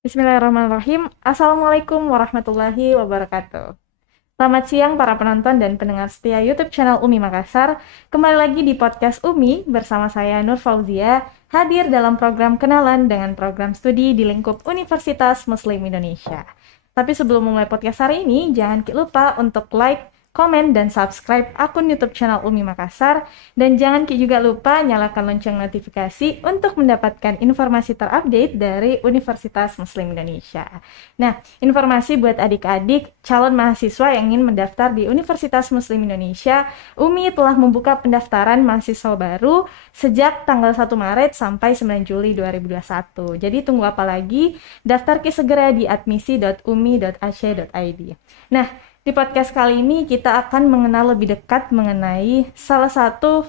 Bismillahirrahmanirrahim. Assalamualaikum warahmatullahi wabarakatuh. Selamat siang para penonton dan pendengar setia YouTube channel Umi Makassar. Kembali lagi di podcast Umi bersama saya Nur Fauzia, hadir dalam program kenalan dengan program studi di lingkup Universitas Muslim Indonesia. Tapi sebelum memulai podcast hari ini, jangan lupa untuk like, komen, dan subscribe akun YouTube channel Umi Makassar. Dan jangan juga lupa nyalakan lonceng notifikasi untuk mendapatkan informasi terupdate dari Universitas Muslim Indonesia. Nah, informasi buat adik-adik calon mahasiswa yang ingin mendaftar di Universitas Muslim Indonesia, Umi telah membuka pendaftaran mahasiswa baru sejak tanggal 1 Maret sampai 9 Juli 2021. Jadi tunggu apa lagi? Daftar segera di admisi.umi.ac.id. Nah, di podcast kali ini kita akan mengenal lebih dekat mengenai salah satu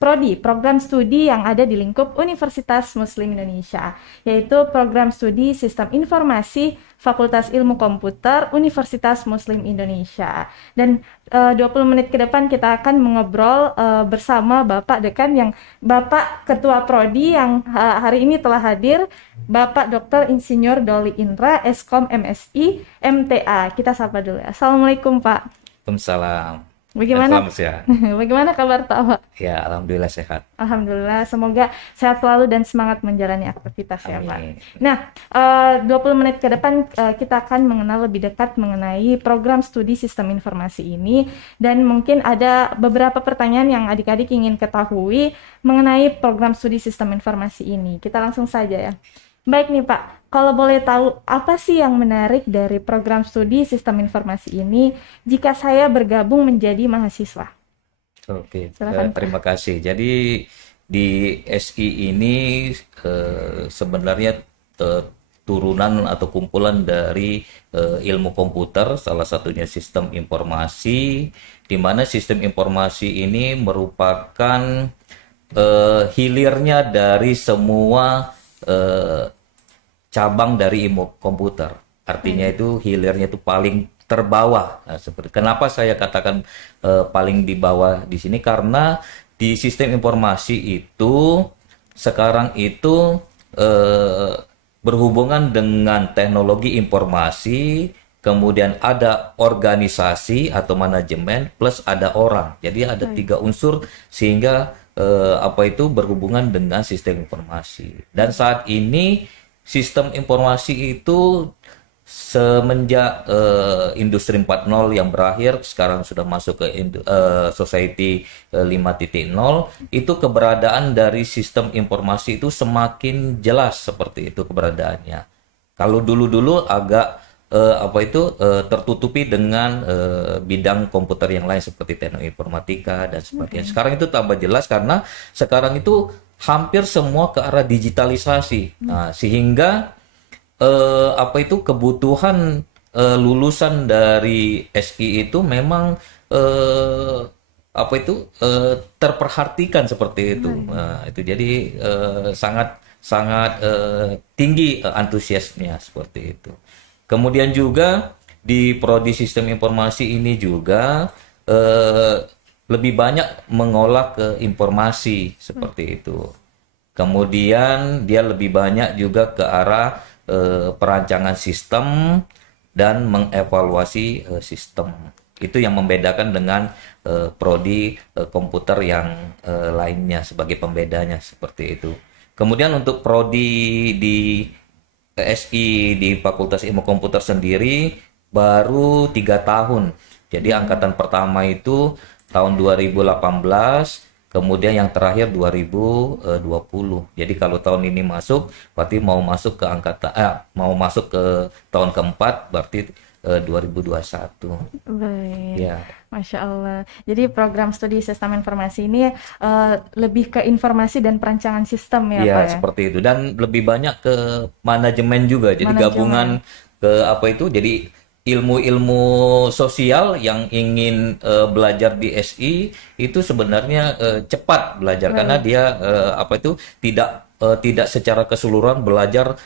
prodi, program studi yang ada di lingkup Universitas Muslim Indonesia, yaitu program studi Sistem Informasi Fakultas Ilmu Komputer Universitas Muslim Indonesia. Dan 20 menit ke depan kita akan mengobrol bersama Bapak Dekan Bapak Ketua Prodi yang hari ini telah hadir, Bapak Dr. Insinyur Doli Indra, Eskom MSI, MTA. Kita sapa dulu. Assalamualaikum Pak. Waalaikumsalam. Bagaimana? Selamat siang. Bagaimana kabar Pak? Ya, alhamdulillah sehat. Alhamdulillah, semoga sehat selalu dan semangat menjalani aktivitas ya Pak. Amin. Nah, 20 menit ke depan kita akan mengenal lebih dekat mengenai program studi sistem informasi ini, dan mungkin ada beberapa pertanyaan yang adik-adik ingin ketahui mengenai program studi sistem informasi ini. Kita langsung saja ya. Baik nih Pak, kalau boleh tahu apa sih yang menarik dari program studi sistem informasi ini jika saya bergabung menjadi mahasiswa? Oke, Silakan Pak. terima kasih. Jadi di SI ini sebenarnya turunan atau kumpulan dari ilmu komputer, salah satunya sistem informasi, di mana sistem informasi ini merupakan hilirnya dari semua cabang dari ilmu komputer. Artinya itu hilirnya itu paling terbawah. Nah, seperti kenapa saya katakan paling di bawah di sini, karena di sistem informasi itu sekarang itu berhubungan dengan teknologi informasi, kemudian ada organisasi atau manajemen, plus ada orang. Jadi ada tiga unsur sehingga apa itu berhubungan dengan sistem informasi. Dan saat ini sistem informasi itu semenjak industri 4.0 yang berakhir, sekarang sudah masuk ke society 5.0, itu keberadaan dari sistem informasi itu semakin jelas seperti itu keberadaannya. Kalau dulu-dulu agak tertutupi dengan bidang komputer yang lain seperti teknik informatika dan sebagainya. Sekarang itu tambah jelas karena sekarang itu hampir semua ke arah digitalisasi. Nah, sehingga kebutuhan lulusan dari SI itu memang terperhatikan seperti itu. Nah, itu jadi sangat tinggi antusiasnya seperti itu. Kemudian juga di prodi sistem informasi ini juga lebih banyak mengolah ke informasi seperti itu. Kemudian dia lebih banyak juga ke arah perancangan sistem dan mengevaluasi sistem. Itu yang membedakan dengan prodi komputer yang lainnya sebagai pembedanya seperti itu. Kemudian untuk prodi di SI di Fakultas Ilmu Komputer sendiri baru 3 tahun. Jadi angkatan pertama itu tahun 2018, kemudian yang terakhir 2020. Jadi kalau tahun ini masuk, berarti mau masuk ke tahun keempat, berarti 2021. Baik, Ya. Masya Allah. Jadi program studi sistem informasi ini lebih ke informasi dan perancangan sistem ya Iya, Pak ya? seperti itu. Dan lebih banyak ke manajemen juga. Jadi gabungan ke jadi ilmu-ilmu sosial yang ingin belajar di SI itu sebenarnya cepat belajar karena dia tidak secara keseluruhan belajar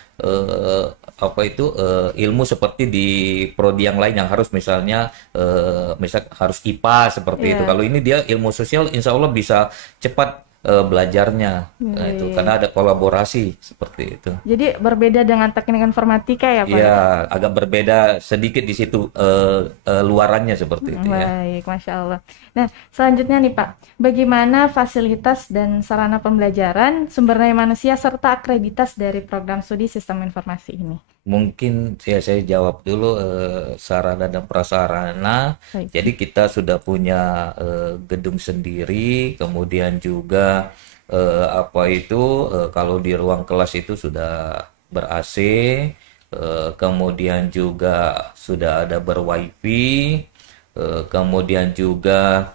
ilmu seperti di prodi yang lain yang harus misalnya harus IPA seperti itu. Kalau ini dia ilmu sosial, insya Allah bisa cepat belajarnya. Nah, itu karena ada kolaborasi seperti itu. Jadi berbeda dengan teknik informatika ya Pak? Ya, agak berbeda sedikit di situ luarannya seperti itu ya. Baik, Masya Allah. Nah, selanjutnya nih Pak, bagaimana fasilitas dan sarana pembelajaran, sumber daya manusia, serta akreditas dari program studi sistem informasi ini? Mungkin ya saya jawab dulu sarana dan prasarana. Baik. Jadi kita sudah punya gedung sendiri, kemudian juga kalau di ruang kelas itu sudah ber-AC, kemudian juga sudah ada ber-WiFi, kemudian juga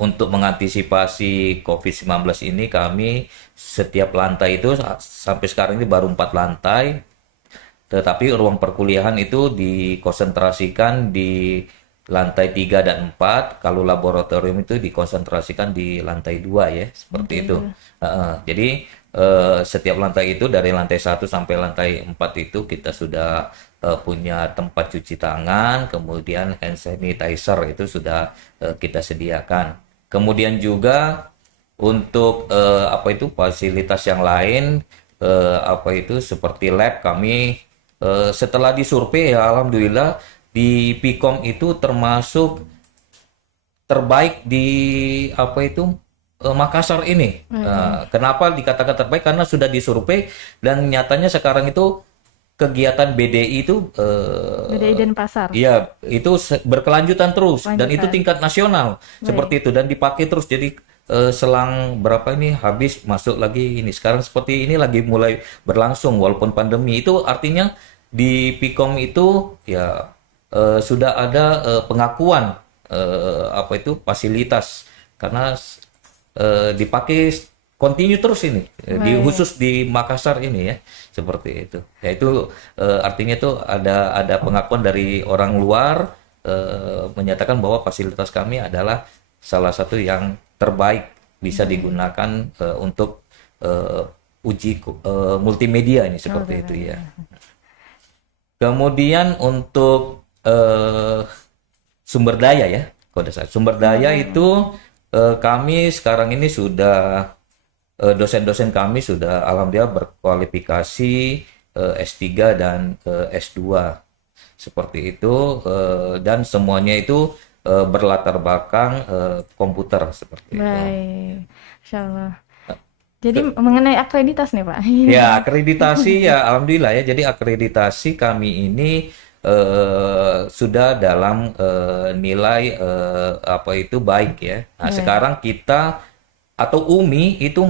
untuk mengantisipasi COVID-19 ini kami setiap lantai itu sampai sekarang ini baru 4 lantai. Tetapi ruang perkuliahan itu dikonsentrasikan di lantai 3 dan 4. Kalau laboratorium itu dikonsentrasikan di lantai 2 ya, seperti itu. Jadi setiap lantai itu dari lantai 1 sampai lantai 4 itu kita sudah punya tempat cuci tangan, kemudian hand sanitizer itu sudah kita sediakan. Kemudian juga untuk fasilitas yang lain seperti lab kami setelah disurvei ya alhamdulillah di Pikom itu termasuk terbaik di Makassar ini. Kenapa dikatakan terbaik? Karena sudah disurvei dan nyatanya sekarang itu kegiatan BDI itu BDI Denpasar. Iya, itu berkelanjutan terus dan itu tingkat nasional. Seperti itu dan dipakai terus. Jadi selang berapa ini habis masuk lagi ini. Sekarang seperti ini lagi mulai berlangsung walaupun pandemi. Itu artinya di Pikom itu ya sudah ada pengakuan fasilitas karena dipakai continue terus ini khusus di Makassar ini ya seperti itu. Ya itu artinya itu ada pengakuan dari orang luar menyatakan bahwa fasilitas kami adalah salah satu yang terbaik bisa digunakan untuk uji multimedia ini seperti itu ya. Kemudian untuk sumber daya ya, sumber daya itu kami sekarang ini sudah dosen-dosen kami sudah alhamdulillah berkualifikasi S3 dan S2 seperti itu dan semuanya itu berlatar belakang komputer seperti itu. Baik, Insya Allah. Jadi mengenai akreditas nih Pak. Ya akreditasi ya alhamdulillah ya. Jadi akreditasi kami ini sudah dalam nilai baik ya. Nah sekarang kita atau UMI itu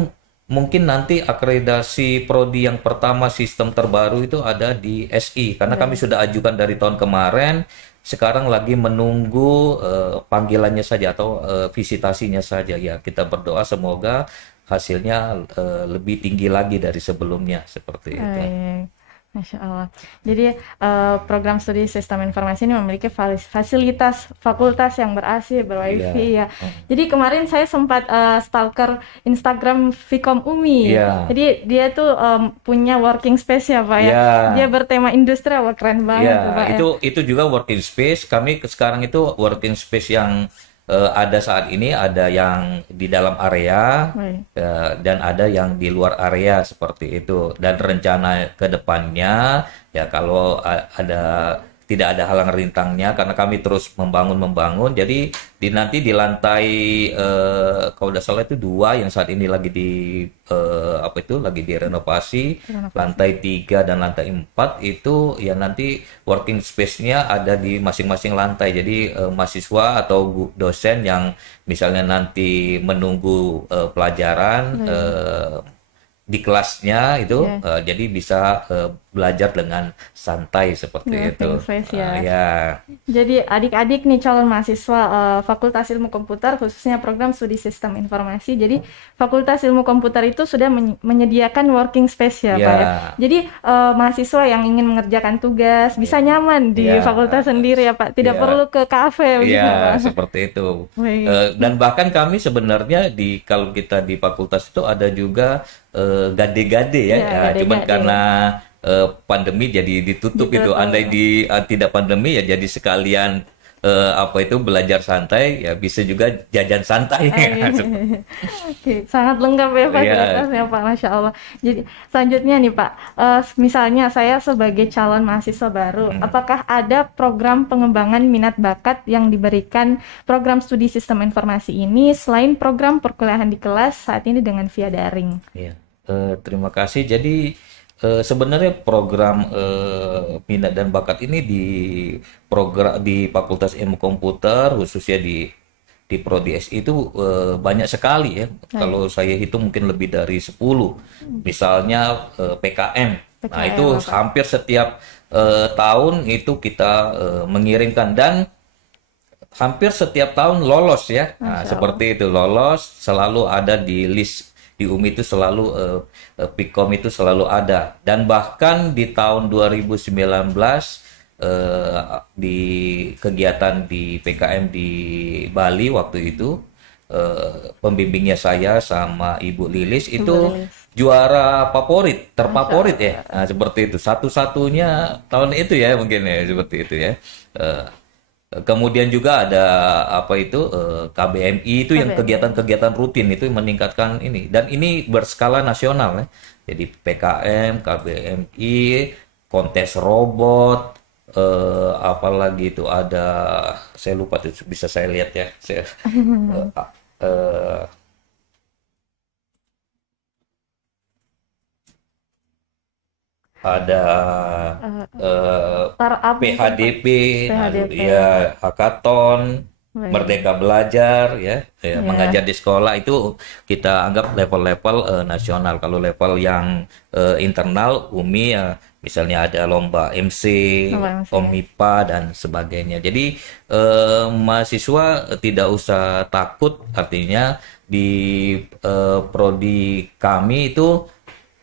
mungkin nanti akreditasi prodi yang pertama sistem terbaru itu ada di SI karena kami sudah ajukan dari tahun kemarin. Sekarang lagi menunggu panggilannya saja atau visitasinya saja ya. Kita berdoa semoga hasilnya lebih tinggi lagi dari sebelumnya seperti itu. Masya Allah. Jadi program studi sistem informasi ini memiliki fasilitas fakultas yang ber-AC, ber-WiFi ya. Jadi kemarin saya sempat stalker Instagram Vkom UMI. Jadi dia tuh punya working space ya Pak ya. Dia bertema industri, wah keren banget Pak. Itu juga working space. Kami sekarang itu working space yang ada saat ini ada yang di dalam area dan ada yang di luar area seperti itu dan rencana ke depannya ya kalau tidak ada halang rintangnya karena kami terus membangun jadi nanti di lantai kalau tidak salah itu 2 yang saat ini lagi lagi direnovasi. Lantai 3 dan lantai 4 itu ya nanti working space-nya ada di masing-masing lantai jadi mahasiswa atau dosen yang misalnya nanti menunggu pelajaran di kelasnya itu jadi bisa belajar dengan santai seperti itu. Jadi adik-adik nih calon mahasiswa Fakultas Ilmu Komputer khususnya program studi sistem informasi. Jadi Fakultas Ilmu Komputer itu sudah menyediakan working space ya Pak ya. Jadi mahasiswa yang ingin mengerjakan tugas bisa nyaman di fakultas sendiri ya Pak. Tidak perlu ke kafe begitu Pak. Seperti itu. Dan bahkan kami sebenarnya kalau kita di fakultas itu ada juga gade-gade ya, cuman karena pandemi jadi ditutup gitu. Andai tidak pandemi ya jadi sekalian apa itu belajar santai, ya bisa juga jajan santai. Oke, sangat lengkap ya Ya, fasilitasnya Pak, Masya Allah. Jadi selanjutnya nih Pak, misalnya saya sebagai calon mahasiswa baru, apakah ada program pengembangan minat bakat yang diberikan program studi sistem informasi ini selain program perkuliahan di kelas saat ini dengan via daring? ya. Terima kasih. Jadi sebenarnya program minat dan bakat ini di Fakultas Ilmu Komputer, khususnya di Prodi SI itu banyak sekali ya. Kalau saya hitung mungkin lebih dari 10. Misalnya PKM. Nah, PKM itu apa? hampir setiap tahun itu kita mengirimkan, dan hampir setiap tahun lolos ya. Nah, Masya Allah. seperti itu, lolos selalu ada di list di UMI, itu selalu Pikom itu selalu ada, dan bahkan di tahun 2019 di kegiatan di PKM di Bali waktu itu, pembimbingnya saya sama Ibu Lilis Ibu itu Lilis. juara favorit, terfavorit Masya ya. Nah, seperti itu. Satu-satunya tahun itu ya mungkin ya, seperti itu ya. Eh, Kemudian juga ada apa itu KBMI, itu yang KBMI. kegiatan-kegiatan rutin itu meningkatkan ini, dan ini berskala nasional ya. Jadi PKM, KBMI, kontes robot, apalagi itu ada, saya lupa tuh, bisa saya lihat ya. Saya eh, ada Eh, eh, Startup mungkin Pak. PHDP, PHDP. ya hakaton, Baik. Merdeka Belajar, ya, Ya. mengajar di sekolah itu kita anggap level-level nasional. Kalau level yang internal UMI ya, misalnya ada lomba MC, Apa MC? OMIPA dan sebagainya. Jadi mahasiswa tidak usah takut, artinya di prodi kami itu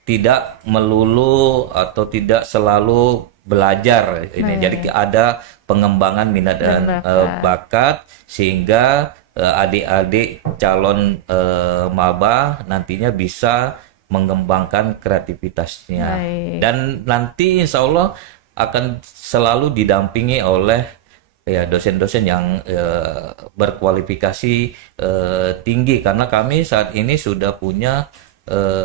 tidak melulu atau tidak selalu belajar ini. Jadi Baik. ada pengembangan minat Dan dan bakat. bakat, sehingga adik-adik calon maba nantinya bisa mengembangkan kreativitasnya, Baik. dan nanti insya Allah akan selalu didampingi oleh ya dosen-dosen yang berkualifikasi tinggi, karena kami saat ini sudah punya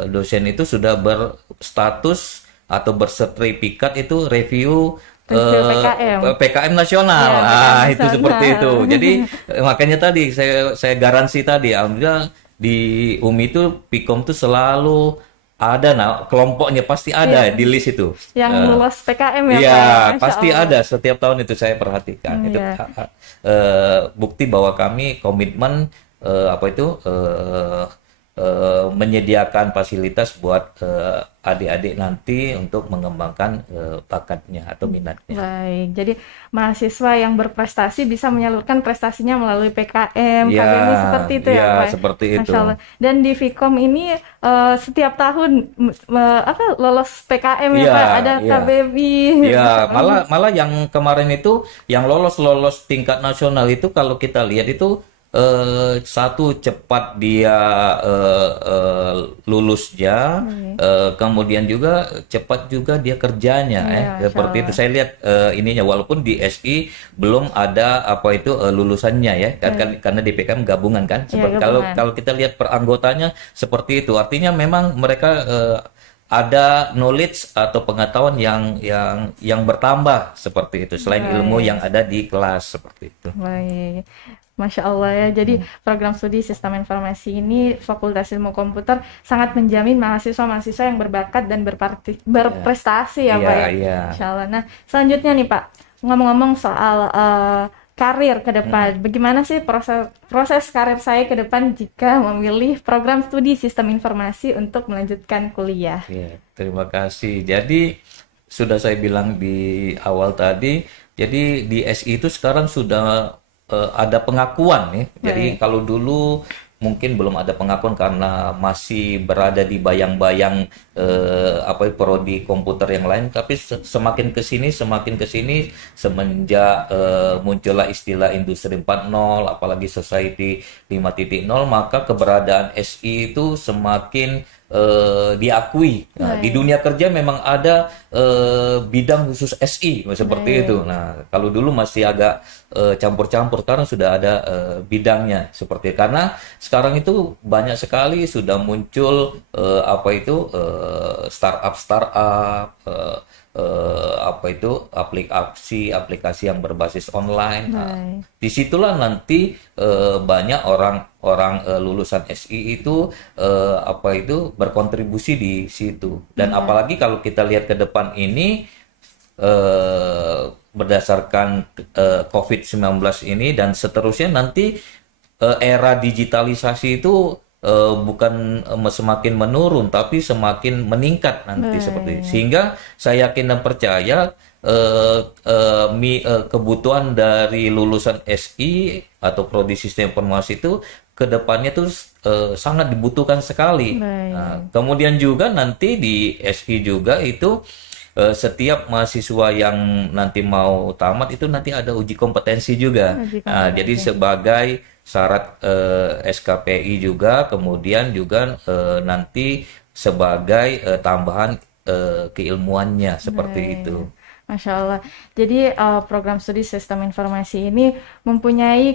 dosen itu sudah berstatus atau bersertifikat itu review Review PKM. PKM nasional. Ya, PKM Ah, itu seperti itu. nasional. Jadi makanya tadi saya garansi tadi, alhamdulillah di UMI itu Pikom itu selalu ada, nah kelompoknya pasti ada Iya, di list itu. yang lulus PKM ya Iya, Pak ya, Masya pasti Allah. ada setiap tahun itu saya perhatikan. Itu Iya, bukti bahwa kami komitmen apa itu menyediakan fasilitas buat adik-adik nanti untuk mengembangkan bakatnya atau minatnya. baik. Jadi mahasiswa yang berprestasi bisa menyalurkan prestasinya melalui PKM, Ya, KBMI seperti itu ya ya Pak. seperti itu. Masya Allah. Dan di Vkom ini setiap tahun apa lolos PKM ya Iya, Pak, ada iya. KBMI. Ya, malah malah yang kemarin itu yang lolos tingkat nasional itu, kalau kita lihat itu satu cepat dia lulusnya, kemudian juga cepat juga dia kerjanya, Iya, Masya seperti itu. Allah. Saya lihat ininya, walaupun di SI belum ada apa itu lulusannya ya, karena DPKM gabungan kan. Iya, Seperti kalau gabungan. kalau kita lihat per anggotanya seperti itu, artinya memang mereka ada knowledge atau pengetahuan yang bertambah seperti itu, selain ilmu Baik. yang ada di kelas seperti itu. Baik, Masya Allah ya. Jadi program studi sistem informasi ini Fakultas Ilmu Komputer sangat menjamin mahasiswa-mahasiswa yang berbakat dan berprestasi ya Iya, Pak ya. iya. Masya Allah. Nah selanjutnya nih Pak, ngomong-ngomong soal karir ke depan, bagaimana sih proses karir saya ke depan jika memilih program studi sistem informasi untuk melanjutkan kuliah? Iya, terima kasih. Jadi sudah saya bilang di awal tadi, jadi di SI itu sekarang sudah ada pengakuan ya. Jadi Baik. kalau dulu mungkin belum ada pengakuan karena masih berada di bayang-bayang apa prodi komputer yang lain, tapi semakin ke sini semenjak muncullah istilah industri 4.0, apalagi society 5.0, maka keberadaan SI itu semakin diakui. Nah, di dunia kerja memang ada bidang khusus SI seperti itu. Nah, kalau dulu masih agak campur-campur, sekarang sudah ada bidangnya seperti itu. Karena sekarang itu banyak sekali sudah muncul startup apa itu aplikasi yang berbasis online. Nah, disitulah nanti banyak orang lulusan SI itu berkontribusi di situ. Dan apalagi kalau kita lihat ke depan ini berdasarkan COVID-19 ini dan seterusnya nanti era digitalisasi itu bukan semakin menurun tapi semakin meningkat nanti seperti itu. Sehingga saya yakin dan percaya kebutuhan dari lulusan SI atau prodi sistem informasi itu kedepannya tuh sangat dibutuhkan sekali. Nah, kemudian juga nanti di SI juga itu setiap mahasiswa yang nanti mau tamat itu nanti ada uji kompetensi juga. Nah, jadi sebagai syarat SKPI juga, kemudian juga nanti sebagai tambahan keilmuannya seperti itu. Masya Allah. Jadi program studi sistem informasi ini mempunyai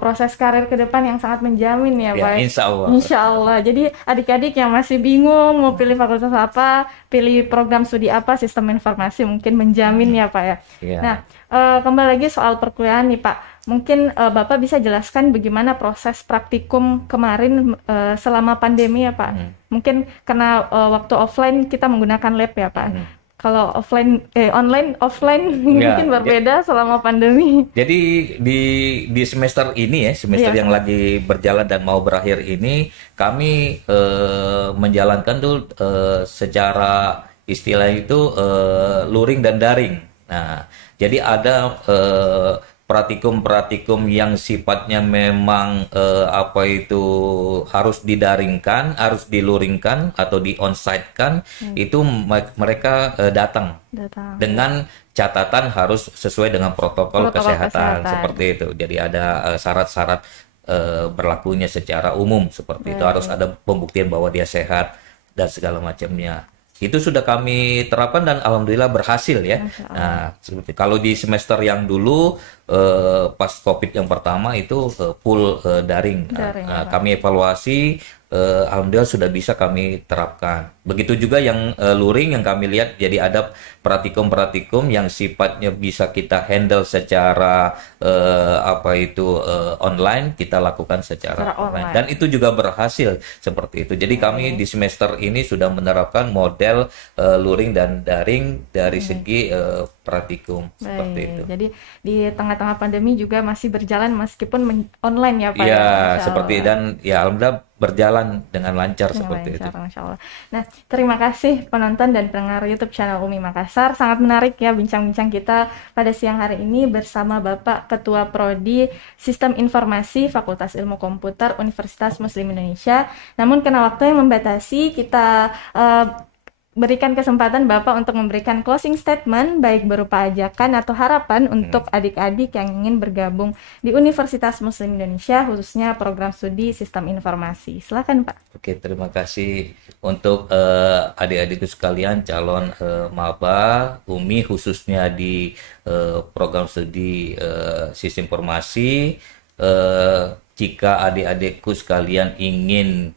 proses karir ke depan yang sangat menjamin ya Pak. Insya Allah. Insya Allah. Jadi adik-adik yang masih bingung mau pilih fakultas apa, pilih program studi apa, sistem informasi mungkin menjamin ya Pak ya. Nah, kembali lagi soal perkuliahan nih Pak. Mungkin Bapak bisa jelaskan bagaimana proses praktikum kemarin selama pandemi ya Pak. Mungkin karena waktu offline kita menggunakan lab ya Pak. Kalau online offline mungkin berbeda selama pandemi. Jadi di semester ini semester yang lagi berjalan dan mau berakhir ini kami menjalankan tuh secara istilah itu luring dan daring. Nah, jadi ada praktikum yang sifatnya memang harus didaringkan, harus diluringkan atau di onsite kan, itu mereka datang dengan catatan harus sesuai dengan protokol kesehatan seperti itu. Jadi ada syarat-syarat berlakunya secara umum seperti itu, harus ada pembuktian bahwa dia sehat dan segala macamnya. Itu sudah kami terapkan dan alhamdulillah berhasil ya. Nah, seperti kalau di semester yang dulu pas COVID yang pertama itu full daring. Nah, kami evaluasi, alhamdulillah sudah bisa kami terapkan. Begitu juga yang luring yang kami lihat, jadi ada praktikum yang sifatnya bisa kita handle secara online, kita lakukan secara online. Dan itu juga berhasil seperti itu. Jadi kami di semester ini sudah menerapkan model luring dan daring dari segi praktikum seperti itu. Jadi di tengah-tengah pandemi juga masih berjalan meskipun online ya Pak. Iya, seperti dan ya alhamdulillah berjalan dengan lancar seperti itu. Masya Allah. Nah, terima kasih penonton dan pendengar YouTube channel UMI Makassar. Sangat menarik ya bincang-bincang kita pada siang hari ini bersama Bapak Ketua Prodi Sistem Informasi Fakultas Ilmu Komputer Universitas Muslim Indonesia. Namun karena waktu yang membatasi, kita berikan kesempatan Bapak untuk memberikan closing statement baik berupa ajakan atau harapan untuk adik-adik yang ingin bergabung di Universitas Muslim Indonesia khususnya program studi Sistem Informasi. Silakan Pak. Oke, terima kasih untuk adik-adikku sekalian calon maba UMI khususnya di program studi Sistem Informasi. Jika adik-adikku sekalian ingin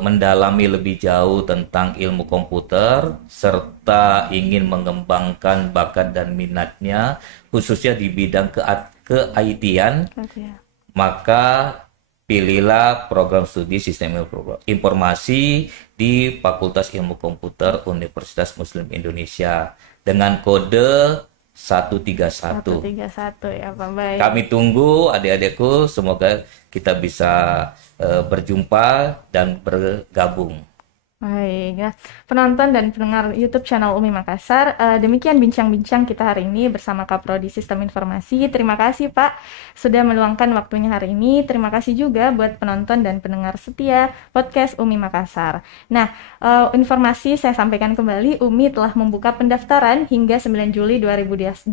mendalami lebih jauh tentang ilmu komputer serta ingin mengembangkan bakat dan minatnya khususnya di bidang ke-IT-an, maka pilihlah program studi Sistem Informasi di Fakultas Ilmu Komputer Universitas Muslim Indonesia dengan kode 131 ya Pak. Baik. Kami tunggu adik-adikku, semoga kita bisa berjumpa dan bergabung. Baik, nah, penonton dan pendengar YouTube channel UMI Makassar, demikian bincang-bincang kita hari ini bersama Kaprodi Sistem Informasi. Terima kasih Pak sudah meluangkan waktunya hari ini. Terima kasih juga buat penonton dan pendengar setia podcast UMI Makassar. Nah, informasi saya sampaikan kembali, UMI telah membuka pendaftaran hingga 9 Juli 2021.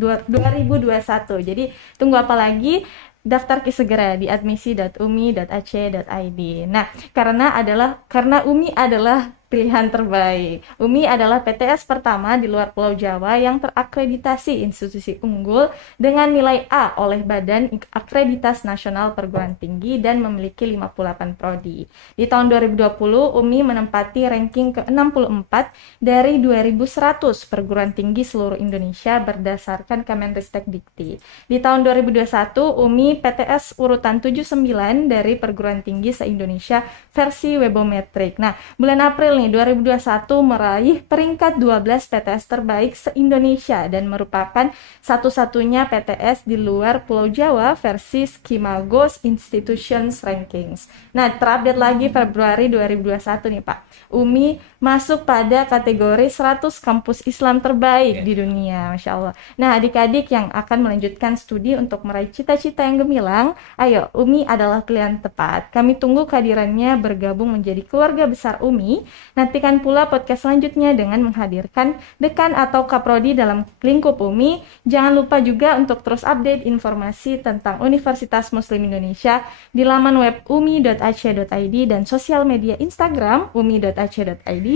Jadi tunggu apa lagi? daftar segera di admisi.umi.ac.id. Nah, karena UMI adalah pilihan terbaik. UMI adalah PTS pertama di luar Pulau Jawa yang terakreditasi institusi unggul dengan nilai A oleh Badan Akreditas Nasional Perguruan Tinggi dan memiliki 58 prodi. Di tahun 2020, UMI menempati ranking ke-64 dari 2.100 perguruan tinggi seluruh Indonesia berdasarkan Kemenristek-Dikti. Di tahun 2021, UMI PTS urutan 79 dari perguruan tinggi se-Indonesia versi Webometrik. Nah, bulan April 2021 meraih peringkat 12 PTS terbaik se-Indonesia dan merupakan satu-satunya PTS di luar Pulau Jawa versi Schimagos Institutions Rankings. Nah, terupdate lagi Februari 2021 nih Pak. UMI masuk pada kategori 100 kampus Islam terbaik di dunia, Masya Allah. Nah, adik-adik yang akan melanjutkan studi untuk meraih cita-cita yang gemilang, ayo, UMI adalah pilihan tepat. Kami tunggu kehadirannya bergabung menjadi keluarga besar UMI. Nantikan pula podcast selanjutnya dengan menghadirkan dekan atau kaprodi dalam lingkup UMI. Jangan lupa juga untuk terus update informasi tentang Universitas Muslim Indonesia di laman web umi.ac.id dan sosial media Instagram umi.ac.id,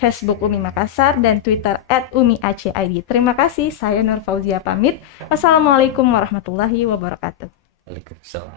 Facebook UMI Makassar, dan Twitter @umiacid. Terima kasih, saya Nur Fauzia pamit. Wassalamualaikum warahmatullahi wabarakatuh. Waalaikumsalam.